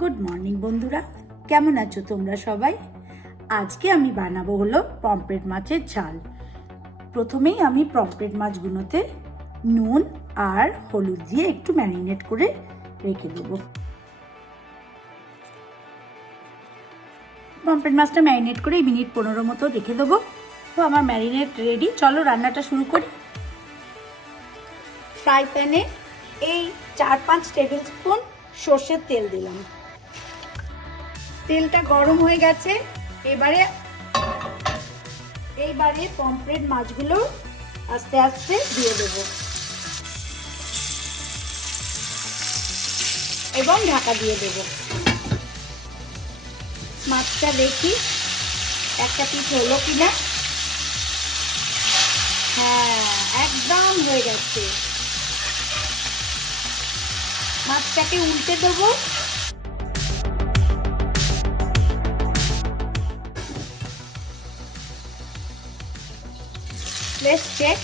Good morning বন্ধুরা, কেমন আছো তোমরা সবাই? আজকে আমি বানাবো হলো পমফ্রেট মাছের ঝাল। প্রথমেই আমি পমফ্রেট মাছগুলোতে নুন আর হলুদ দিয়ে একটু ম্যারিনেট করে রেখে দেবো। পমফ্রেট মাছটা ম্যারিনেট করে মিনিট 15 মতো রেখে দেবো। তো আমার ম্যারিনেট রেডি, চলো রান্নাটা শুরু করি। ফ্রাই প্যানে এই 4-5 টেবিল স্পুন সর্ষের তেল দিলাম। তেলটা গরম হয়ে গেছে। এইবারে পমফ্রেট মাছগুলো আস্তে আস্তে দিয়ে দেব এবং ঢাকা দিয়ে দেব। মাছটা দেখি একটা পিস হলো কিনা। হ্যাঁ, একদম হয়ে গেছে। মাছটাকে উল্টে দেবো। Let's check.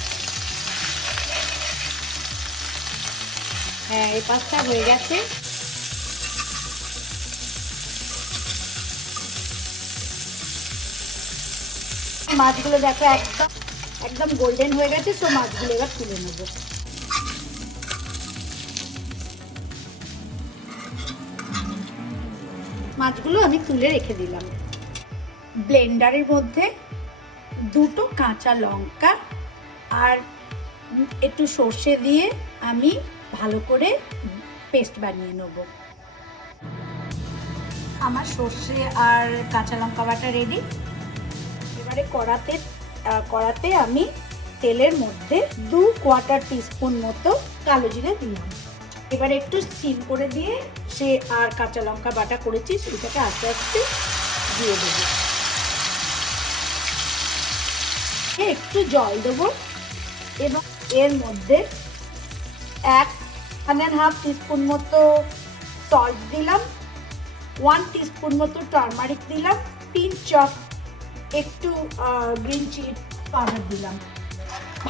হ্যাঁ, এই পাঁচটা হয়ে গেছে। মাছগুলো দেখো একদম গোল্ডেন হয়ে গেছে। তো মাছগুলো এবার তুলে নেব। মাছগুলো আমি তুলে রেখে দিলাম। ব্লেন্ডারের মধ্যে 2টো কাঁচা লঙ্কা আর একটু সর্ষে দিয়ে আমি ভালো করে পেস্ট বানিয়ে নেব। আমার সর্ষে আর কাঁচা লঙ্কা বাটা রেডি। এবারে কড়াতে আমি তেলের মধ্যে 2/4 টিস্পুন মতো কালো জিরে দিলাম। এবারে একটু সিম করে দিয়ে সে আর কাঁচা লঙ্কা বাটা করেছি সেটাকে আস্তে আস্তে দিয়ে দেবো। একটু জল দেবো এবং এর মধ্যে 1.5 টিস্পুন মতো সল্ট দিলাম, 1 টিস্পুন মতো টারমারিক দিলাম, পিঞ্চ অফ একটু গ্রিন চিলি পাউডার দিলাম।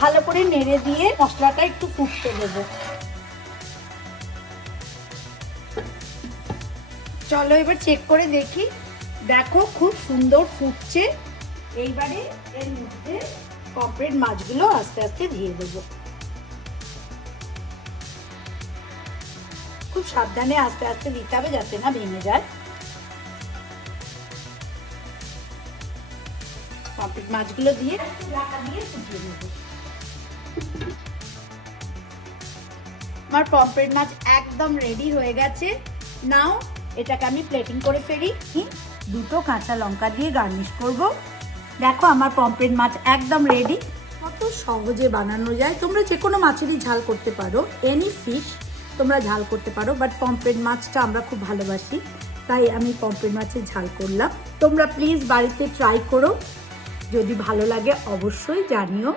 ভালো করে নেড়ে দিয়ে মশলাটা একটু ফুটতে দেবো। চলো এবার চেক করে দেখি। দেখো খুব সুন্দর ফুটছে। এইবারে এর মধ্যে পমফ্রেট মাছগুলো আস্তে আস্তে দিয়ে দেবো। খুব সাবধানে আস্তে আস্তে দিতে হবে যাতে না ভেঙে যায়। পমফ্রেট মাছগুলো দিয়ে ঢাকা দিয়ে ফুটিয়ে নেব। আমার পমফ্রেট মাছ একদম রেডি হয়ে গেছে। নাও এটাকে আমি প্লেটিং করে ফেলি। 2টো কাঁচা লঙ্কা দিয়ে গার্নিশ করব। দেখো আমার পমফ্রেট মাছ একদম রেডি। কত সহজে বানানো যায়। তোমরা যে কোনো মাছেরই ঝাল করতে পারো, এনি ফিশ তোমরা ঝাল করতে পারো, বাট পমফ্রেট মাছটা আমরা খুব ভালোবাসি তাই আমি পমফ্রেট মাছের ঝাল করলাম। তোমরা প্লিজ বাড়িতে ট্রাই করো। যদি ভালো লাগে অবশ্যই জানিও।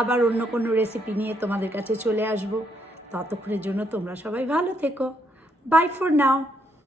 আবার অন্য কোনো রেসিপি নিয়ে তোমাদের কাছে চলে আসবো। ততক্ষণের জন্য তোমরা সবাই ভালো থেকো। Bye for now.